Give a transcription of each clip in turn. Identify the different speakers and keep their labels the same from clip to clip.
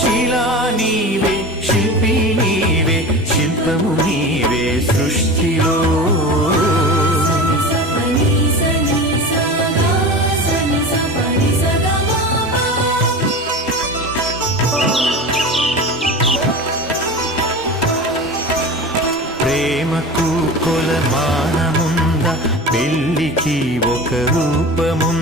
Speaker 1: శిలా నీవే శిల్పి నీవే శిల్పము నీవే సృష్టిలో. ప్రేమకు కొలమానముంద పెళ్ళికి ఒక రూపముంద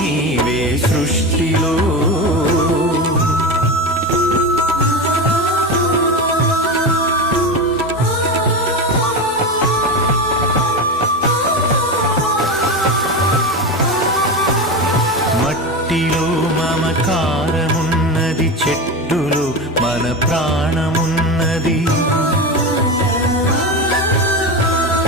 Speaker 1: సృష్టిలో. మట్టిలో మమకారమున్నది చెట్టులో మన ప్రాణమున్నది.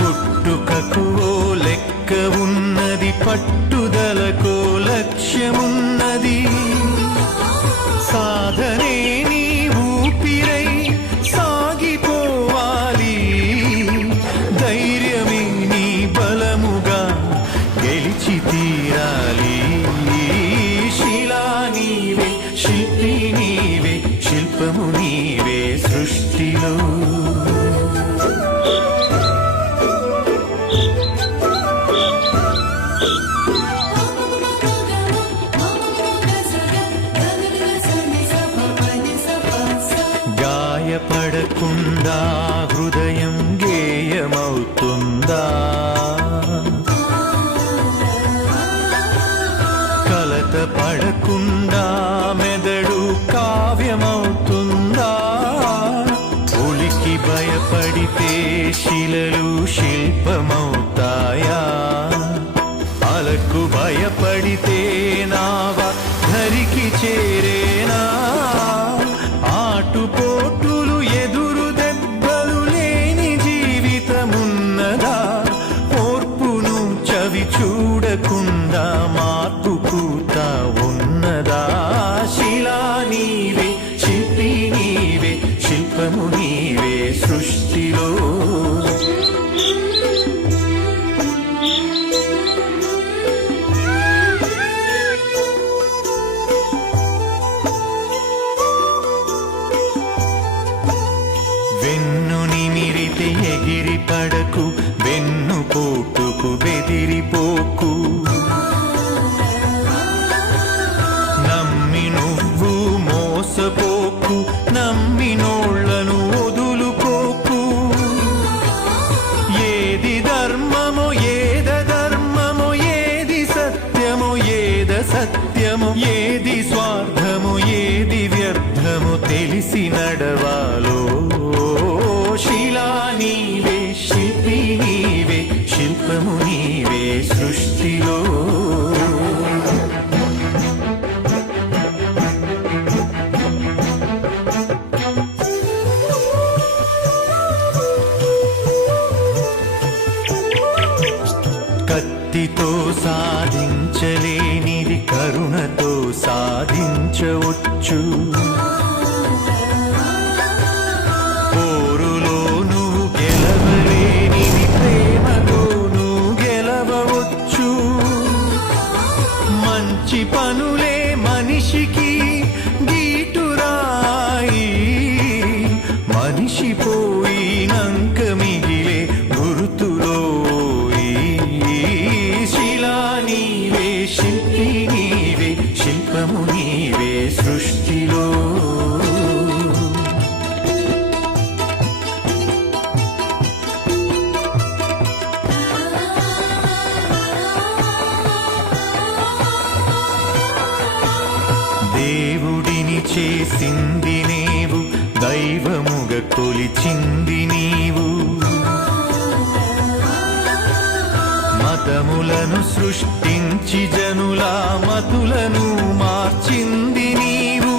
Speaker 1: పుట్టుకకు లెక్క ఉన్నది పట్టుదలకో లక్ష్యమున్నది. శిల్పి నీవే శిల్పము నీవే భయపడితే శిలలు శిల్పమవుతాయా? అలకు భయపడితే నావ ధరికి చేరే నిజము ఏది స్వార్థము ఏది వ్యర్థము తెలిసి నడవాలో. శిలా నీవే శిల్పి నీవే శిల్పము నీవే సృష్టిలో. కత్తితో సాధించలేని కరుణతో సాధించవచ్చు. చేసింది నీవు దైవముగ కొలిచింది నీవు. మతములను సృష్టించి జనుల మతులను మార్చింది నీవు.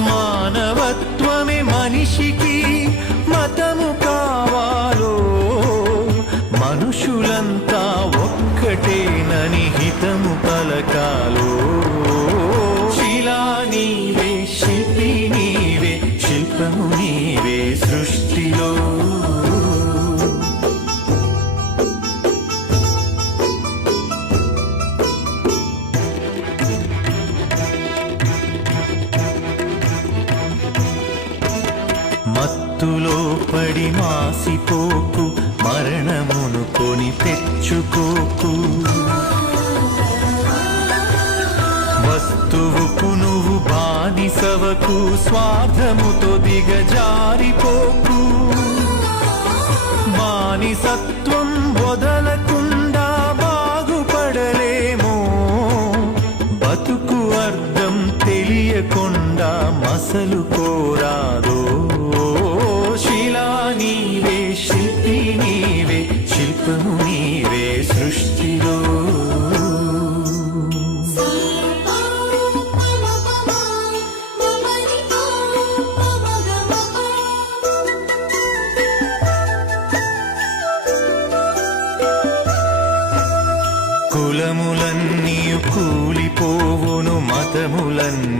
Speaker 1: మానవత్వమే మనిషికి మతము కావాలో మనుషులంతా ఒక్కటేనని హితము పలకా మత్తులో పడి మాసిపోకు మరణమును కొని తెచ్చుకోకు. వస్తువుకు నువ్వు బానిసవకు స్వార్థముతో దిగజారిపోకు. మానిసత్వం వదలకుండా బాగుపడలేమో బతుకు అర్థం తెలియకుండా మసలు కోరాదు. friend.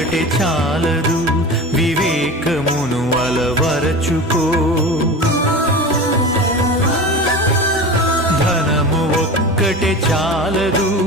Speaker 1: విజ్ఞానమొక్కటే చాలదు. వివేకమును అలవరచుకో. ధనము ఒక్కటే చాలదు.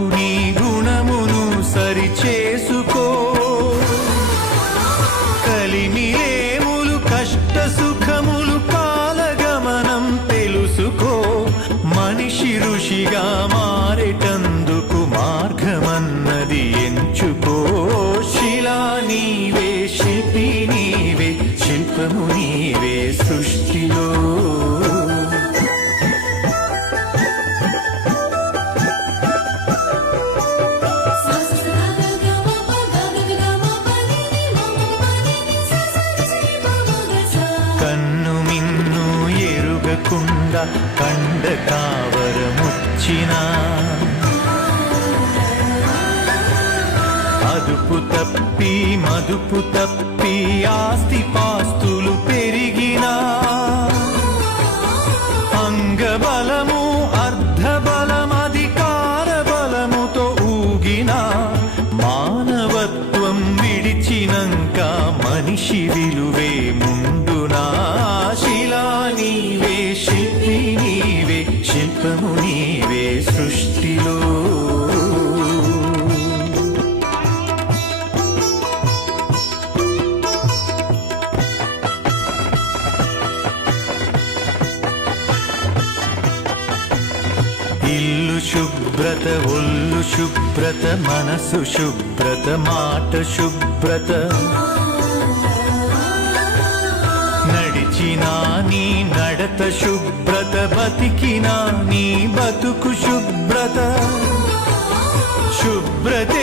Speaker 1: కండ కావరముచ్చినా అదుపు తప్పి మదుపు తప్పి ఆస్తి శుభ్రత ఒళ్ళు శుభ్రత మనసు శుభ్రత మాట శుభ్రత. నడిచినా నీ నడత శుభ్రత బతికినా నీ బతుకు శుభ్రత. శుభ్రతే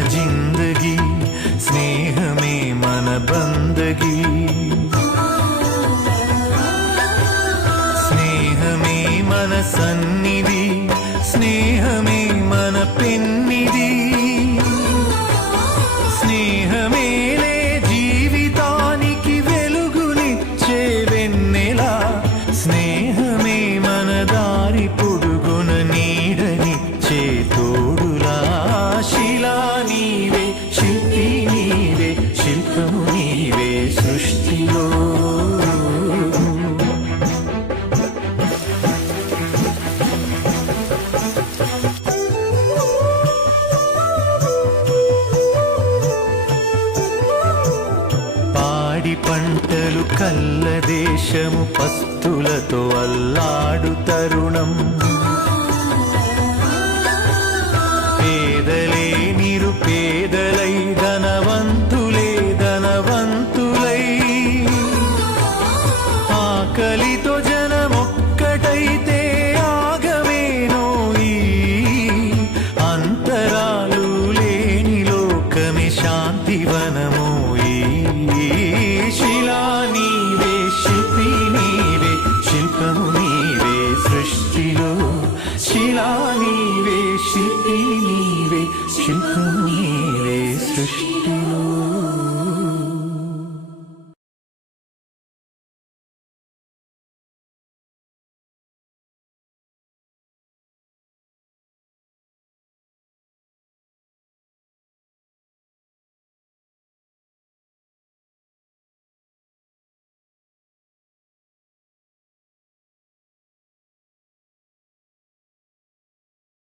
Speaker 1: మన జిందగీ స్నేహమే మన బందగీ पस